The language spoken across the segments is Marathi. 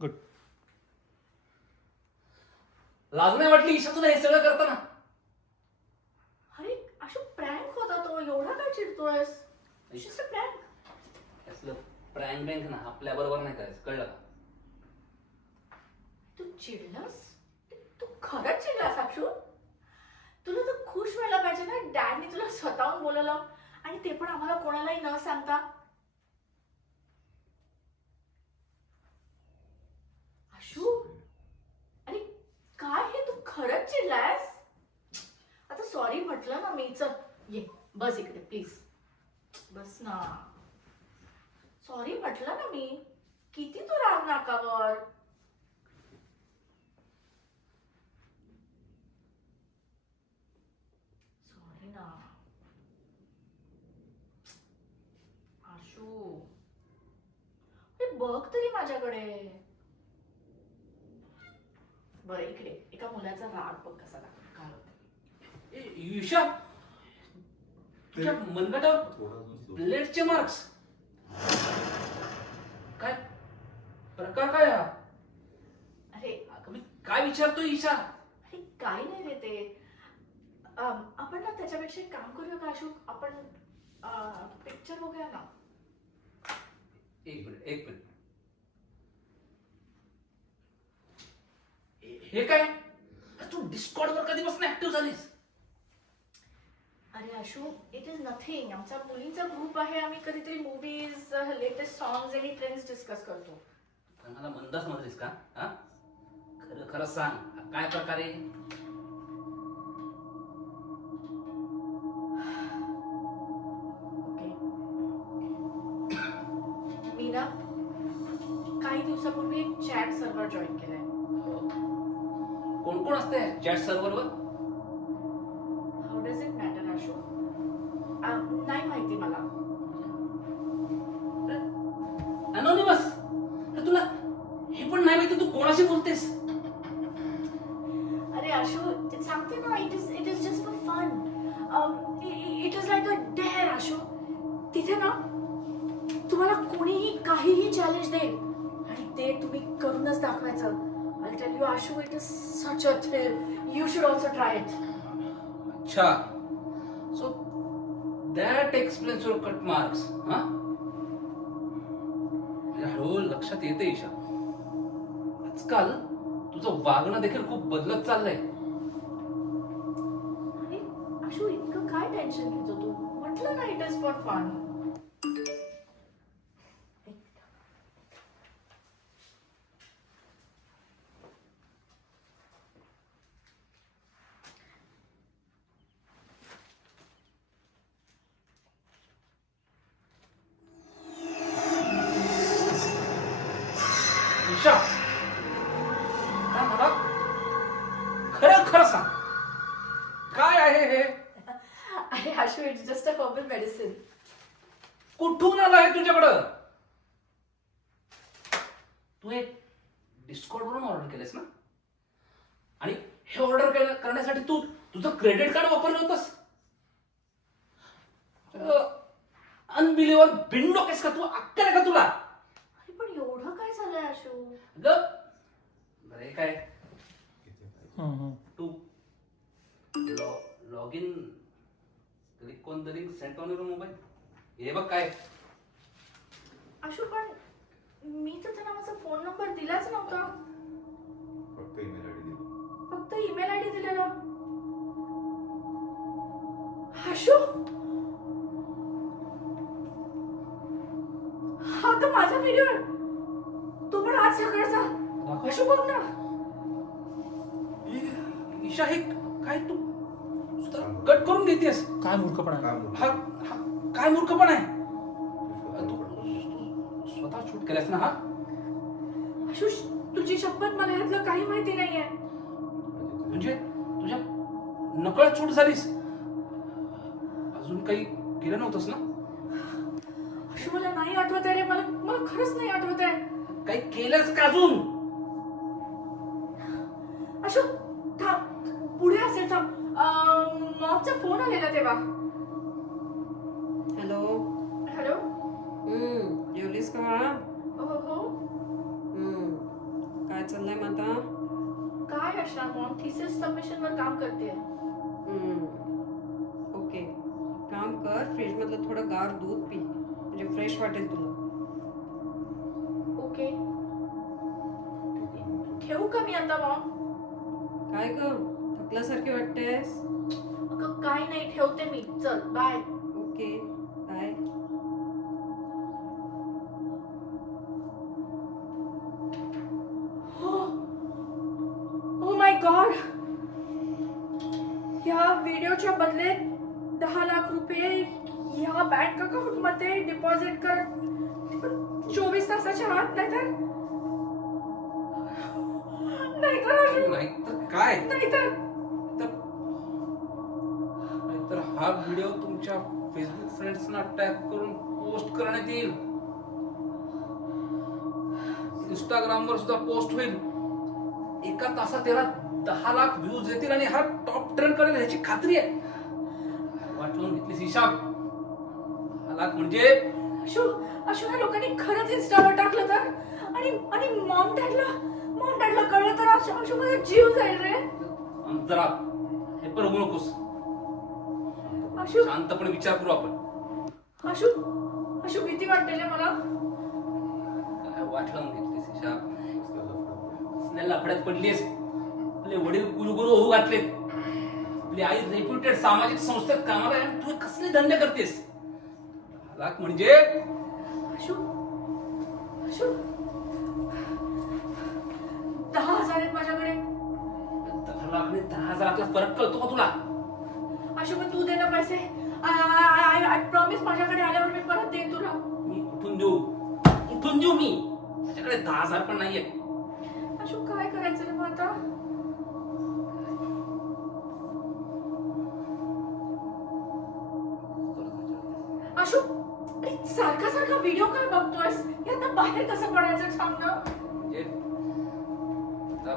गुड. लाज नाही वाटली ईशा तुला हे सगळं करताना? अरे अशोक प्रँक होता तो, एवढा काय चिडतोयस? Just a prank. असलं प्रँक बँक ना आपल्या बरोबर नाही करायचं, कळलं का? तू चिडलास? तू खरंच चिडलास अक्षू? तुला तर खुश व्हायला पाहिजे ना, डॅडनी तुला स्वतःहून बोलवलं आणि ते पण आम्हाला कोणालाही न सांगता. अशू, अरे काय हे, तू खरंच चिडलास? आता सॉरी म्हटलं ना मी. चल ये बस इकडे प्लीज, बस ना. सॉरी म्हटलं ना मी. किती तू राग नाकावर. सॉरी ना आशू. अरे बघ तरी माझ्याकडे. बरं इकडे एका मुलाचा राग बघ कसा दाखवतो, काय होतं. ईशा, तुझ्या मनगटावर ब्लेडचे मार्क्स. काय प्रकार काय हा? अरे मी काय विचारतोय ईशा? अरे काय नाही रे ते. आपण ना त्याच्यापेक्षा एक काम करूया का अशोक, आपण पिक्चर बघूया ना. एक मिनिट. हे काय? तू डिस्कॉर्ड वर कधीपासून ऍक्टिव्ह झालीस? अरे अशू, इट इज नथिंग. आमचा मुलींचा ग्रुप आहे, आम्ही कधीतरी मूवीज, लेटेस्ट सॉंग्स आणि ट्रेंड्स डिस्कस करतो. मला मंदाच समजलीस का? हा, खरं खरं सांग, काय प्रकारे? ओके, मी ना काही दिवसापूर्वी एक चॅट सर्व्हर जॉईन केलाय. कोण कोण असते चॅट सर्व्हरवर? How does it matter Ashu? नाही माहिती मला. अनोनिमस. तुला हे पण नाही माहिती तू कोणाशी बोलतेस? अरे अशू सांगते ना, it is just for fun. It is like a dare Ashu. तिथे ना तुम्हाला कोणीही काहीही चॅलेंज देईल आणि ते तुम्ही करूनच दाखवायचं. I'll tell you Ashu, it is such a thrill. You should also try it. अच्छा, so that explains your cut marks. हा, हळूहळू लक्षात येते ईशा. आजकाल तुझं वागणं देखील खूप बदलत चाललंय. अरे Ashu, इतकं काय टेन्शन घेतो तू? म्हटलं ना it is for fun. Isha, काय मला खरं खरं सांग, काय आहे हे? अरे Ashu, it's just a herbal medicine. कुठून आलं आहे तुझ्याकडं? तू हे डिस्कॉर्ड वरून ऑर्डर केलेस ना? आणि हे ऑर्डर करण्यासाठी तू तुझं क्रेडिट कार्ड वापरलं होतंस? अनबिलिव्हर बिंडो केस का तू? अक्कल आहे का तुला? अरे पण एवढं काय झालंय Ashu? बरं हे काय? तू log in click on the link sent on your mobile. हे बघ काय. Ashu, पण मी तर त्यांना माझा फोन नंबर दिलाच नव्हता. फक्त ईमेल आयडी दिलेला. Ashu, हा तर माझा व्हिडिओ आहे. तो पण आज सकाळचा. Ashu बघ ना. ईशा, हे काय तू कट करून घेतेस? काय मूर्खपणा आहे. हा हा, काय मूर्खपण आहे? तू स्वतः शूट केलास ना? हा, Ashu, तुझी शपथ, मला यातलं काही माहिती नाहीये. म्हणजे तुझ्या नकळत शूट झालीस? अजून काही केलं नव्हतंस ना? Ashu, मला नाही आठवत आहे रे. मला खरंच नाही आठवत आहे. काही केलंस का अजून? Ashu, थांब, पुढे असेल. थांब, मॉमचा फोन आलेला तेव्हा. हॅलो. हॅलो. जेवली चाललंय मग आता? काय असणार मॉम, थिसिस सबमिशन वर काम करते. ओके, काम कर, फ्रीज मधलं थोडं गार दूध पी, म्हणजे फ्रेश वाटेल तुला. ओके, ठेवू का मी आता मॉम? काय ग, थकल्यासारखी वाटतेस? अगं काय नाही, ठेवते मी. चल bye. Okay, bye. Oh my god, या व्हिडिओच्या बदले 10 लाख रुपये या बँक अकाउंट मध्ये डिपॉझिट कर. 24 तासाच्या आत, नाहीतर नाही तर काय, नाहीतर नाहीतर हा व्हिडिओ तुमच्या फेसबुक फ्रेंड्सना टॅग करून पोस्ट करण्यात येईल. इंस्टाग्रामवर सुद्धा पोस्ट होईल. एका तासात त्याला 10 लाख व्ह्यूज येतील आणि हा टॉप ट्रेंड करेल ह्याची खात्री आहे. वाटवून घेतलीस हिशाब. 10 लाख म्हणजे अशो ह्या लोकांनी खरंच इन्स्टावर टाकलं तर, आणि मॉम डॅडला कळलं तर अशो मला जीव जाईल रे. जरा हे पण होऊ नकोस. अशो शांतपणे विचार करू आपण. अशो भीती वाटते रे मला. काय वाटलं घेतलीस हिशाब. लफड्यात पडलीस. आपले वडील गुरुगुरु होऊ घातलेत. आपली आई रेप्युटेड सामाजिक संस्थेत कामाला आहे आणि तू कसले धंदे करतेस. 10 लाख म्हणजे अशो 10,000 आहेत माझ्याकडे. 10 लाख आणि 10,000 फरक कळतो का तुला. अशो पण तू दे ना पैसे. आय प्रॉमिस, माझ्याकडे आल्यावर मी परत देईन तुला. मी कुठून देऊ मी. माझ्याकडे 10,000 पण नाहीये. अशो काय करायचं रे मग आता. अशो सारखा व्हिडिओ काय बघतोयस. यातनं बाहेर कसं पडायचं सांग ना. म्हणजे आता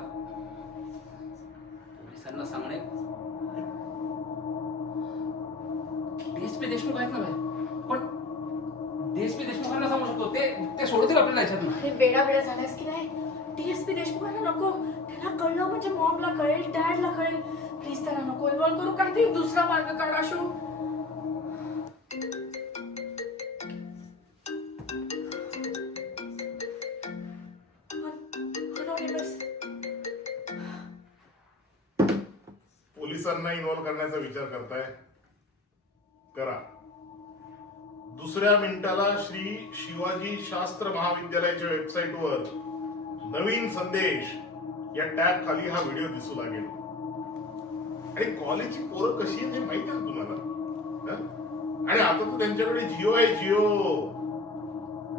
पोलिसांना सांगणे. डीएसपी देशमुख आहेत ना बाहेर, पण डीएसपी देशमुखांना सांगू शकतो. ते सोडतील आपल्याला याच्यातून. अरे वेडा झालायस की नाही. डीएसपी देशमुखांना नको. त्याला कळलं म्हणजे मॉमला कळेल, डॅडला कळेल. प्लीज त्याला नको इन्व्हॉल्व करू. काहीतरी दुसरा मार्ग काढ अशो. पोलिसांना इन्व्हॉल्व करण्याचा विचार करताय, करा. दुसऱ्या मिनिटाला श्री शिवाजी शास्त्र महाविद्यालयाच्या वेबसाईटवर नवीन संदेश या टॅग खाली हा व्हिडिओ दिसू लागेल. आणि कॉलेजची पोरं कशी आहेत हे माहिती आहे तुम्हाला. आणि आता तर त्यांच्याकडे जिओ आहे. जिओ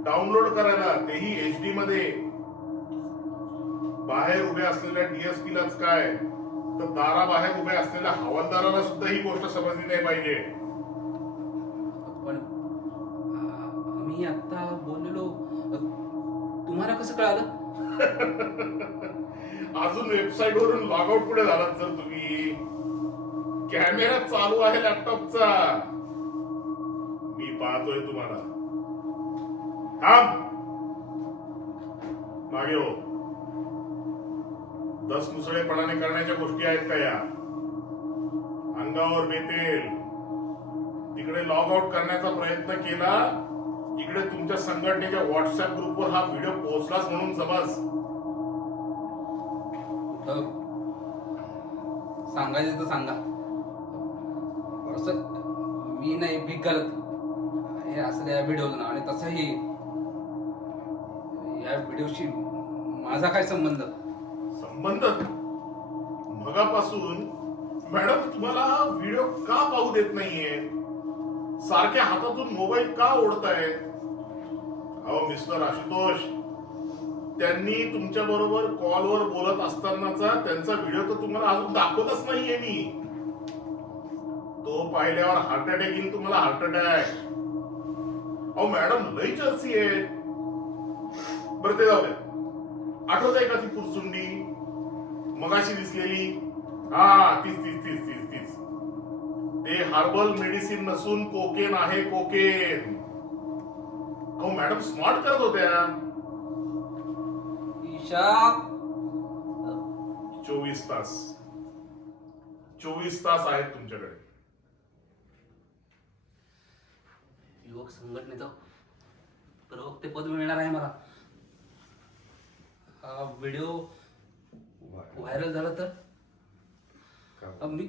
डाउनलोड करायला, तेही HD मध्ये. बाहेर उभ्या असलेल्या DSPलाच काय, तर दाराबाहेर उभ्या असलेल्या हवालदाराला सुद्धा ही गोष्ट समजली नाही पाहिजे. पण आम्ही आता बोललेलो, तुम्हाला कसं कळालं. अजून वेबसाईट वरून लॉग आउट कुठे झालात सर तुम्ही. कॅमेरा चालू आहे लॅपटॉपचा. मी पाहतोय तुम्हाला. थांब, मागे हो. दसमुसळेपणाने करण्याच्या गोष्टी आहेत का या. अंगावर बेतेल. तिकडे लॉग आउट करण्याचा प्रयत्न केला, इकडे तुमच्या संघटनेच्या व्हॉट्सअप ग्रुपवर हा व्हिडिओ पोहोचलाच म्हणून समज. सांगायचं तर सांगा. असं मी नाही भीक घालत हे असल्या व्हिडिओला. आणि तसंही या व्हिडिओशी माझा काय संबंध. संबंध मगापासून मॅडम तुम्हाला व्हिडिओ का पाहू देत नाहीये. सारख्या हातातून मोबाईल का ओढताय. अहो मिस्टर आशुतोष, त्यांनी तुमच्या बरोबर कॉलवर बोलत असतानाचा त्यांचा व्हिडिओ तर तुम्हाला अजून दाखवतच नाहीये मी. तो पाहिल्यावर हार्ट अटॅक येईल तुम्हाला. Heart attack. अहो मॅडम लई चर्ची आहे. बरं ते जाऊ द्या. आठवत आहे का ती पुरचुंडी मगाशी दिसलेली. हा तीच तीच तीच तीच तीच. ते हर्बल मेडिसिन नसून कोकेन आहे. कोकेन. अहो मॅडम स्मार्ट करत होत्या. ईशा 24 तास 24 तास आहेत तुमच्याकडे. युवक संघटनेचं प्रवक्ते पद मिळणार आहे मला. हा व्हिडिओ व्हायरल झाला तर मी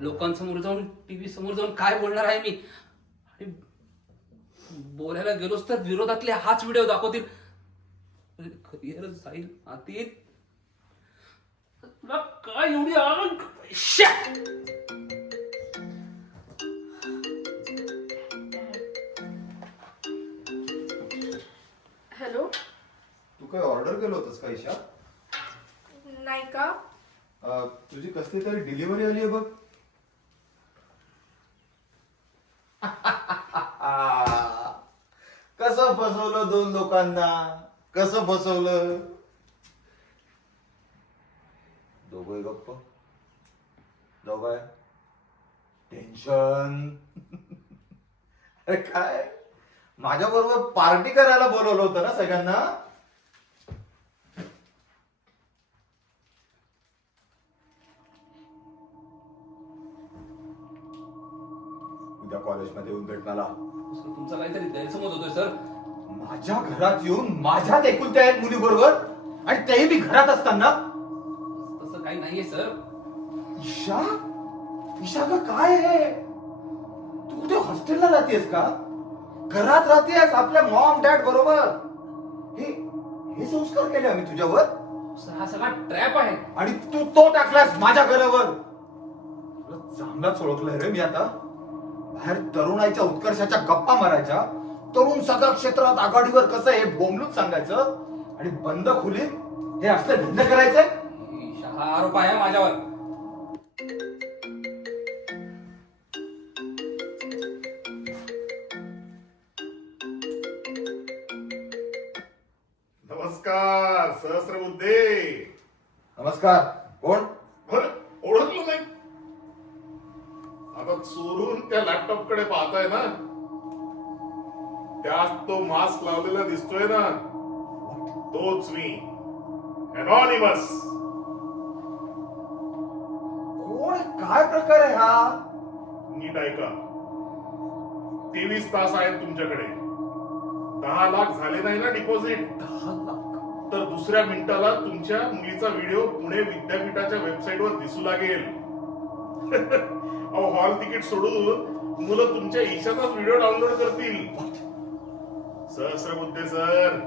लोकांसमोर जाऊन टीव्ही समोर जाऊन काय बोलणार आहे मी. आणि बोलायला गेलोच तर विरोधातले हाच व्हिडिओ दाखवतील. करिअर जाईल आतील. तुला काय एवढी आग. हॅलो. तू काय ऑर्डर केलं होतंस का ईशा? नाही का? तुझी कसली तरी डिलिव्हरी आली आहे बघ. कसं फसवलं दोन लोकांना, कसं फसवलं. दोघं गप्प, दोघं टेन्शन. अरे काय, माझ्या बरोबर पार्टी करायला बोलवलं होतं ना सगळ्यांना. उद्या कॉलेजमध्ये येऊन भेट मला. तुमचा काहीतरी गैरसमज होतोय सर. माझ्या घरात येऊन माझ्याच एकुलत्या आहेत मुली बरोबर, आणि तेही मी घरात असताना. तसं काही नाहीये सर. ईशा, ईशा का काय आहे? तू कुठे हॉस्टेलला राहतेस का? घरात राहतेस आपल्या मॉम डॅड बरोबर. हे संस्कार केले आम्ही तुझ्यावर. सर हा सगळा ट्रॅप आहे. आणि तू तो टाकलास माझ्या घरावर. तुला चांगलाच ओळखलंय रे मी आता. बाहेर तरुणाईच्या उत्कर्षाच्या गप्पा मारायच्या, तरुण सगळ्या क्षेत्रात आघाडीवर कसं हे बोंबलून सांगायचं, आणि बंद खोलीत हे असलं धंदे करायचंय. हा आरोप आहे माझ्यावर. नमस्कार सहस्रबुद्धे. नमस्कार. कोण? बरं, ओळखलं नाही? आता चोरून त्या लॅपटॉप कडे पाहताय ना, त्यात तो मास्क लावलेला दिसतोय ना, तोच मी, एनॉनिमस. कोण? काय प्रकार आहे हा? नीट ऐका. 23 तास आहेत तुमच्याकडे. 10 लाख झाले नाही ना डिपॉझिट, 10 लाख? तर दुसऱ्या मिनिटाला तुमच्या मुलीचा व्हिडिओ पुणे विद्यापीठाच्या वेबसाईटवर दिसू लागेल. अहो, हॉल तिकीट सोडून मुलं तुमच्या ईशाचाच व्हिडिओ डाउनलोड करतील. सहस्रबुद्धे सर,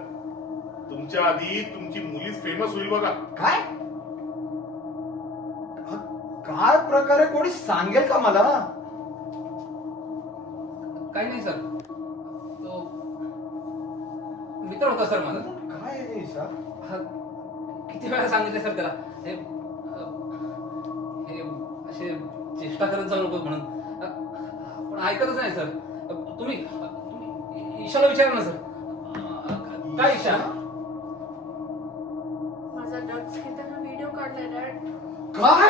तुमच्या आधी तुमची मुलीच फेमस होईल बघा. काय? काय प्रकार आहे? कोणी सांगेल का मला? काही नाही सर. तो मित्र होता सर माझा. काय आहे ईशा? किती वेळा सांगितलं सर त्याला, हे असे चेष्टा करत जाऊ नको म्हणून, पण ऐकतच नाही सर. तुम्ही ईशाला विचारा ना सर. काय ईशा? माझा ड्रग्ज घेताना व्हिडिओ काढलाय डॅड. काय?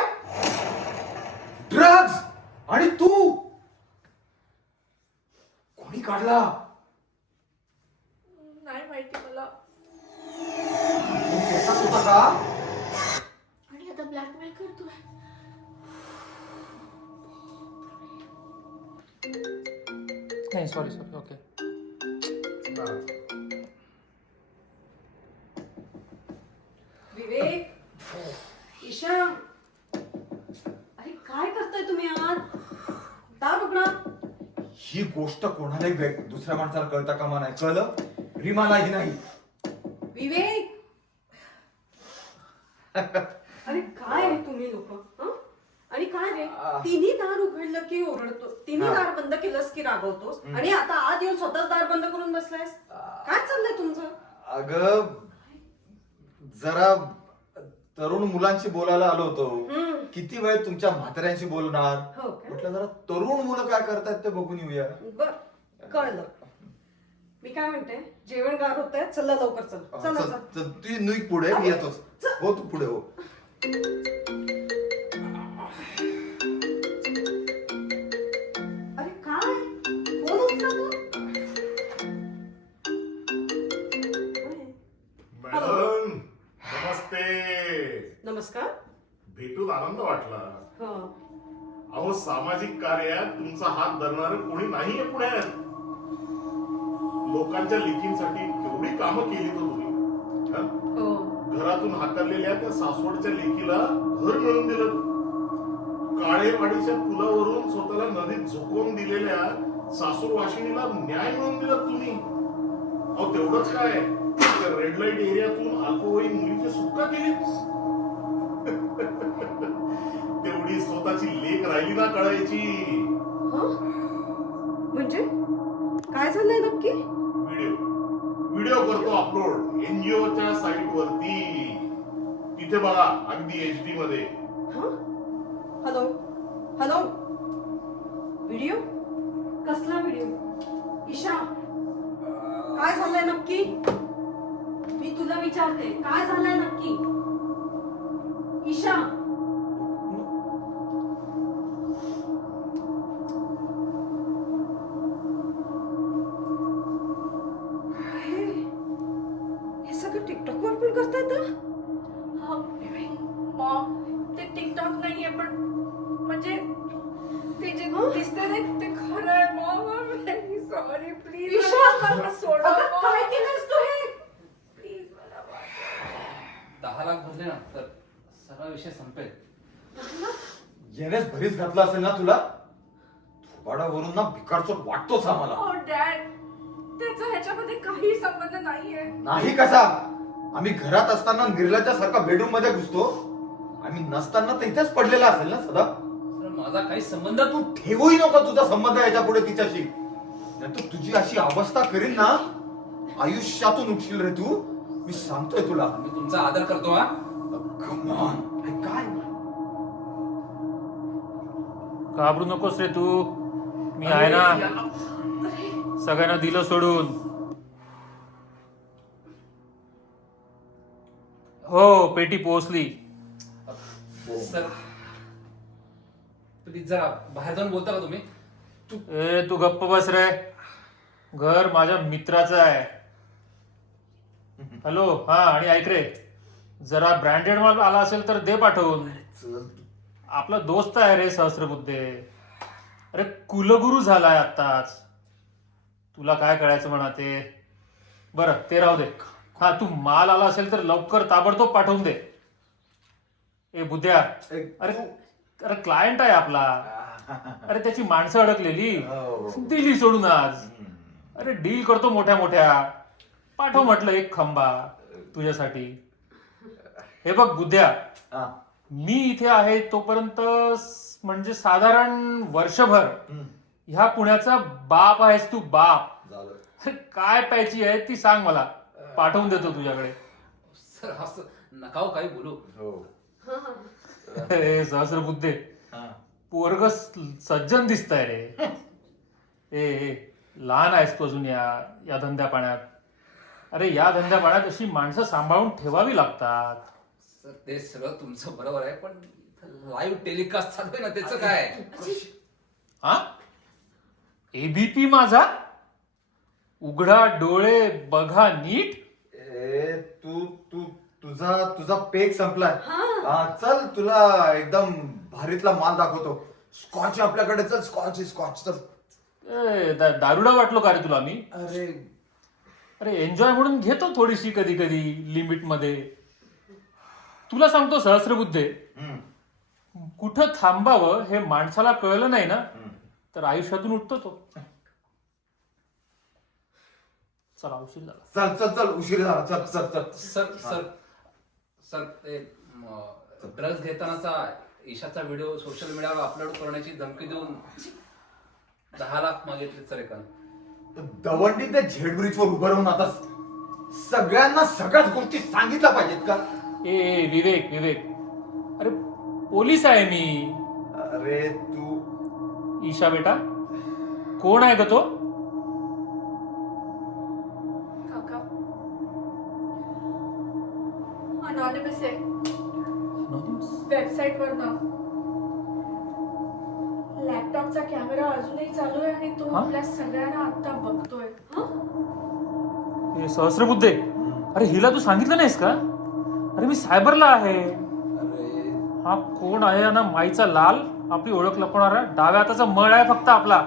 ड्रग्ज? आणि तू? कोणी काढला? नाही माहिती मला. तू त्याचाच होता का? आणि आता ब्लॅकमेल करतोय. नाही सॉरी ओके. विवेक, ईशा, अरे काय करताय तुम्ही आज? दार उघडा. ही गोष्ट कोणालाही दुसऱ्या माणसाला कळता कामा नाही. कळलं? रीमालाही नाही. विवेक, अरे काय आहे तुम्ही लोक? आणि काय रे, तिन्ही दार उघडलं की ओरडतो, तिन्ही दार बंद केलंस की रागवतोस, आणि आता आत येऊन स्वतःच दार बंद करून बसलायस. काय चाललंय तुमचं? अगं, जरा तरुण मुलांशी बोलायला आलो होतो. किती वेळ तुमच्या म्हाताऱ्यांशी बोलणार. हो का? म्हटलं जरा तरुण मुलं काय करतात ते बघून येऊया. बर, कळलं. मी काय म्हणते, जेवण गार होतंय, चला लवकर चल. चला चल. तू निघ पुढे, मी येतोच. हो, तू पुढे हो. अरे काय, फोन उचला तू. मॅडम नमस्ते. नमस्कार. भेटून आनंद वाटला. हा. अहो, सामाजिक कार्यात तुमचा हात धरणार कोणी नाहीये पुण्यात. लोकांच्या लेकींसाठी केवढी कामं केली तर तुम्ही. हं? हो. घरातून हाकललेल्या त्या सासवडच्या लेकीला घर मिळवून दिलं. काळेवाडीच्या पुलावरून स्वतःला नदीत झोकवून दिलेल्या सासूर वाशिनीला न्याय मिळवून दिला तुम्ही. अहो, तेवढंच काय, रेड लाईट एरियातून अल्पवयीन मुलीची सुटका केली. तेवढी स्वतःची लेक राहिली ना कळायची. हं? म्हणजे काय झालंय नक्की? व्हिडिओ करतो अपलोड एनजीओच्या साईट वरती. तिथे बघा, अगदी HD मध्ये. हं? Hello hello. व्हिडिओ? कसला व्हिडिओ? ईशा, काय झालंय नक्की? मी तुला विचारते, काय झालंय नक्की? ईशा. हे सगळं टिकटॉक वर पण करता येतं? मॉम, ते टिकटॉक नाहीये, पण म्हणजे ते जे दिसतंय ते खरं आहे. Mom, I am very sorry. Please Isha, सोडा. अगं, काय केलंस तू हे? प्लीज मला वाचवा. 10 लाख भरले ना तर सगळा विषय संपेल. येण्यास भरीच घातला असेल ना तुला. थोबाडावरून ना भिकारचोट वाटतोच आम्हाला. ओ डॅड, त्याचा ह्याच्यामध्ये काही संबंध नाहीये. नाही कसा. आम्ही घरात असताना निर्लज्जासारखा बेडरूम मध्ये घुसतो. आम्ही नसताना तर इथेच पडलेला असेल ना सदा. तर माझा काही संबंध तू ठेवूही नको तुझा संबंध याच्या पुढे तिच्याशी. नाहीतर तुझी अशी अवस्था करीन ना, आयुष्यातून उठशील रे तू. मी सांगतोय तुला. मी तुमचा आदर करतो. हा, Come on. काय घाबरू नकोस रे तू. मी आहे ना. सगळ्यांना दिलं सोडून. हो, पेटी पोहोचली. सर प्लीज जरा बाहेर जाऊन बोलता का तुम्ही? ए, तू गप्प बस रे. घर माझ्या मित्राचं आहे. हॅलो. हा, आणि ऐक रे, जरा ब्रँडेड माल आला असेल तर दे पाठवून. आपला दोस्त आहे रे सहस्रबुद्धे. अरे कुलगुरू झालाय आत्ताच. तुला काय कळायचं म्हणा ते. बरं, ते राहू दे. हा, तू माल आला असेल तर लवकर ताबडतोब पाठवून दे. ए बुद्ध्या, अरे अरे क्लायंट आहे आपला. अरे त्याची माणसं अडकलेली, दिली सोडून आज. अरे डील करतो मोठ्या मोठ्या. पाठव म्हटलं एक खंबा तुझ्यासाठी. हे बघ बुद्ध्या, मी इथे आहे तोपर्यंत म्हणजे साधारण वर्षभर ह्या पुण्याचा बाप आहेस तू. बाप. काय प्यायची आहे ती सांग मला, पाठवून देतो तुझ्याकडे. सर असं नका काही बोलू. सहस्रबुद्धे, पोरग सज्जन दिसताय रे. ए, लहान आहेस तू अजून या धंद्या पाण्यात. अरे या धंद्या पाण्यात अशी माणसं सांभाळून ठेवावी लागतात. सर ते सगळं तुमचं बरोबर आहे, पण लाईव्ह टेलिकास्ट चालू आहे ना, त्याचं काय? हा, एबीपी माझा. उघडा डोळे बघा नीट. तुझा पेक संपलाय. चल तुला एकदम भारीतला माल दाखवतो. स्कॉच आपल्याकडे. चल स्कॉच चल. दारुडा वाटलो का रे तुला मी? अरे एन्जॉय म्हणून घेतो थोडीशी कधी कधी लिमिट मध्ये. तुला सांगतो सहस्रबुद्धे, कुठं थांबावं हे माणसाला कळलं नाही ना तर आयुष्यातून उठतो तो. चला, उशीर झाला. चल उशीर झाला. चल. सर ते ड्रग्ज घेतानाचा ईशाचा व्हिडिओ सोशल मीडियावर अपलोड करण्याची धमकी देऊन 10 लाख मागितले सर एका. दवंडी ते झेड ब्रिज वर उभं राहून आता सगळ्यांना सगळ्याच गोष्टी सांगितल्या पाहिजेत का? ए विवेक, अरे पोलीस आहे मी. अरे तू ईशा बेटा, कोण आहे ग तो? काका, अनॉनिमस आहे. वेबसाईट वर ना. लॅपटॉपचा कॅमेरा अजूनही चालू आहे आणि तो हा? आपल्या सगळ्यांना आता बघतोय. सहस्रबुद्धे, अरे हिला तू सांगितलं नाहीस का? अरे मी सायबरला आहे. अरे हा कोण आहे ना माईचा लाल आपली ओळख लपवणारा डाव्या हाताचा मळ आहे फक्त आपला.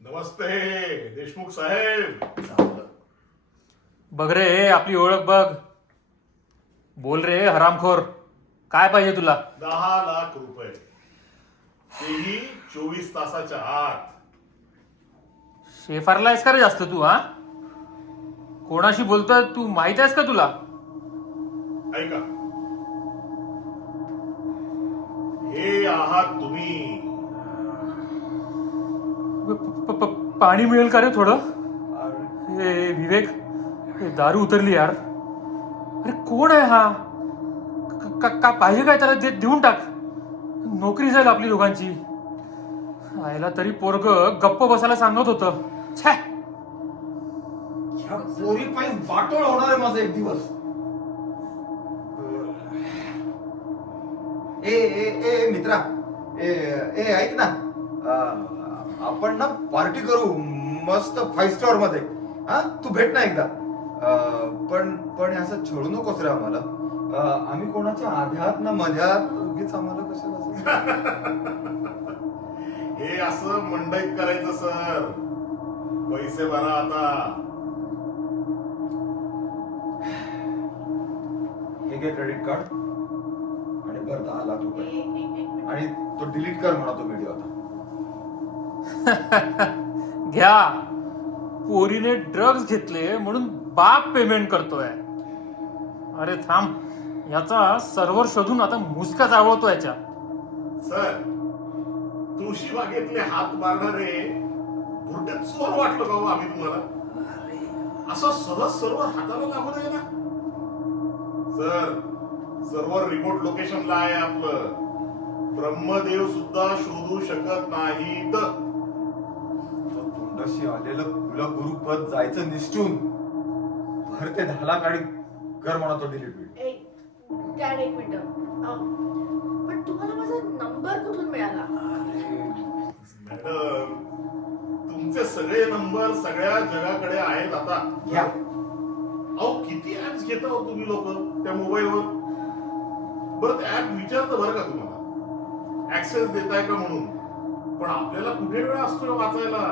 नमस्ते देशमुख साहेब. बघ रे आपली ओळख बघ. बोल रे हरामखोर, काय पाहिजे तुला? 10 लाख रुपये, तेही 24 तासाच्या आत. शेफारला आहेस का रे जास्त तू? हा, कोणाशी बोलतोय तू माहित आहेस का तुला? ऐका, हे आहात तुम्ही. पाणी मिळेल का रे थोडं? हे विवेक, हे दारू उतरली यार. अरे कोण आहे हा? का पाहिजे काय त्याला? देऊन टाक, नोकरी जाईल आपली दोघांची. आयला तरी पोरग गप्प बसायला सांगत होतं. छे, ह्या पोरी पायी वाटोळ होणार आहे माझा एक दिवस. ए ए ए मित्रा, ए ए ऐक ना, आपण ना पार्टी करू मस्त 5 स्टार मध्ये. हा, तू भेट ना एकदा. पण असं छळू नकोस रे आम्हाला. आम्ही कोणाच्या आध्यात ना मध्यात उगीच आम्हाला कशाला. हे असं मंडईत करायचं सर. पैसे भरा आता. हे घे क्रेडिट कार्ड आणि भर 10 लाख रुपये. एक मिनिट. आणि तो डिलीट कर म्हणा तो व्हिडिओ आता. घ्या. पोरीने ड्रग्ज घेतले म्हणून बाप पेमेंट करतोय. अरे थांब, याचा सर्व्हर शोधून आता मुसका चावळतो याच्या. सर, तुळशी बागेतले हात मारणारे बुरटे चोर वाटलं का हो आम्ही तुम्हाला? असं सहज सर्व हाताला लागू नये ना सर. सर्व्हर रिमोट लोकेशनला आहे आपलं. ब्रह्मदेव सुद्धा शोधू शकत नाहीत. तोंडाशी आलेलं कुलगुरू पद जायचं निष्ठून. भर ते 10 लाख आणि कर म्हणा तो डिलीट व्हिडिओ. डॅड एक मिनिट. पण तुम्हाला माझा नंबर कुठून मिळाला? मॅडम, तुमचे सगळे नंबर सगळ्या जगाकडे आहेत आता. घ्या. अहो किती ऍप्स घेता हो तुम्ही लोक त्या मोबाईलवर. बरं ते ऍप विचारतं बरं का तुम्हाला ऍक्सेस देताय का म्हणून. पण आपल्याला कुठे वेळ असतोय वाचायला.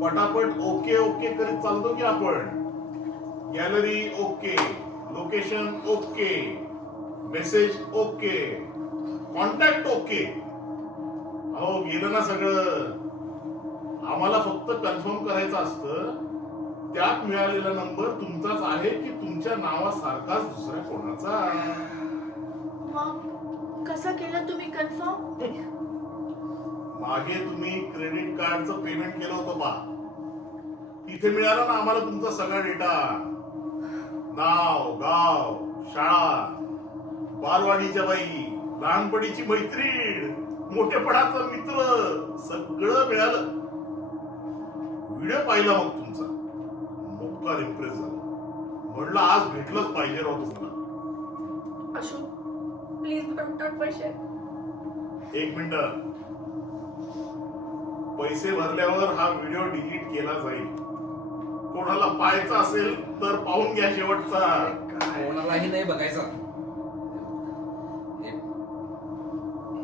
पटापट ओके ओके करीत चालतो की आपण. Gallery okay, location okay, message okay, contact okay. अहो गेलं ना सगळं. आम्हाला फक्त कन्फर्म करायचं असतं त्यात मिळालेला नंबर तुमचाच आहे की तुमच्या नावासारखाच दुसऱ्या कोणाचा. मग कसं केलं तुम्ही कन्फर्म? मागे तुम्ही क्रेडिट कार्डचं पेमेंट केलं होतं बा, तिथे मिळाला ना आम्हाला तुमचा सगळा डेटा. नाव, गाव, शाळा, बालवाडीच्या बाई, लहानपणीची मैत्रीण, मोठेपणाचा मित्र, सगळं मिळालं. व्हिडिओ पाहिला मग तुमचा, मोकार इम्प्रेस झाला. म्हणलं आज भेटलंच पाहिजे राव तुम्हाला. अशोक, प्लीज भरून टाक पैसे. एक मिनिट. पैसे भरल्यावर हा व्हिडिओ डिलीट केला जाईल. कोणाला पाहायचा असेल तर पाहून घ्या शेवटचा. कोणालाही नाही बघायचा.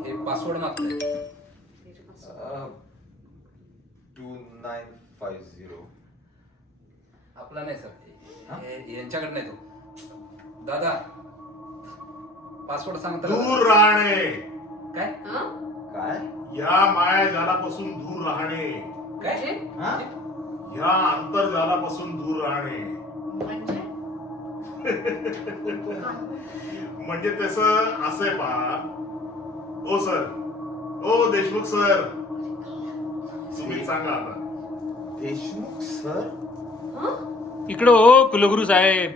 हे पासवर्ड मागतंय. 2950. आपला नाही सर, यांच्याकडे नाही तो. दादा पासवर्ड सांगता का? दूर राहणे. काय हा? काय? या मायाजालापासून दूर राहणे. काय हा? या आंतरजालापासून दूर राहणे. म्हणजे म्हणजे तसं असे पहा. ओ सर, ओ देशमुख सर, तुम्ही सांगा आता. देशमुख सर? हा? इकडं हो कुलगुरू साहेब,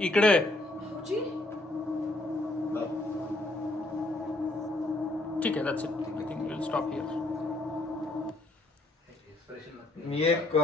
इकडे. भाऊजी? ठीक आहे, that's it. I think we'll stop here. Expression मी एक